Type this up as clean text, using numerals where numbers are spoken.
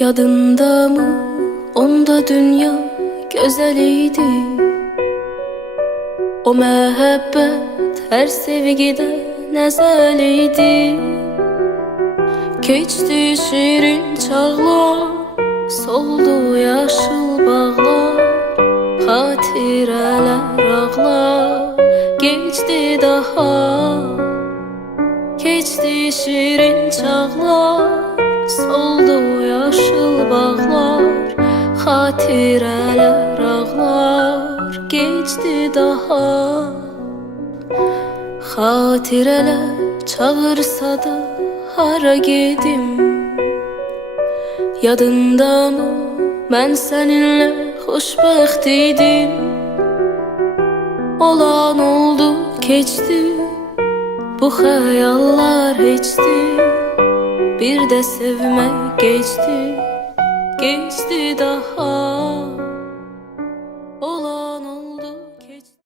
Yadında mı onda dünya güzeliydi? O mehabbet her sevgide nezeliydi. Keçdi şirin çağlar, soldu yaşıl bağlar, xatirələr ağlar, geçdi daha. Keçdi şirin çağlar, soldu yaşıl bağlar, xatirələr ağlar, geçdi daha. Xatirələr çağırsa da hara gedim? Yadında mı mən səninlə xoşbəxt idim? Olan oldu, keçdi, bu xəyallar heçdi. Bir də sevmək geçdi, geçdi daha.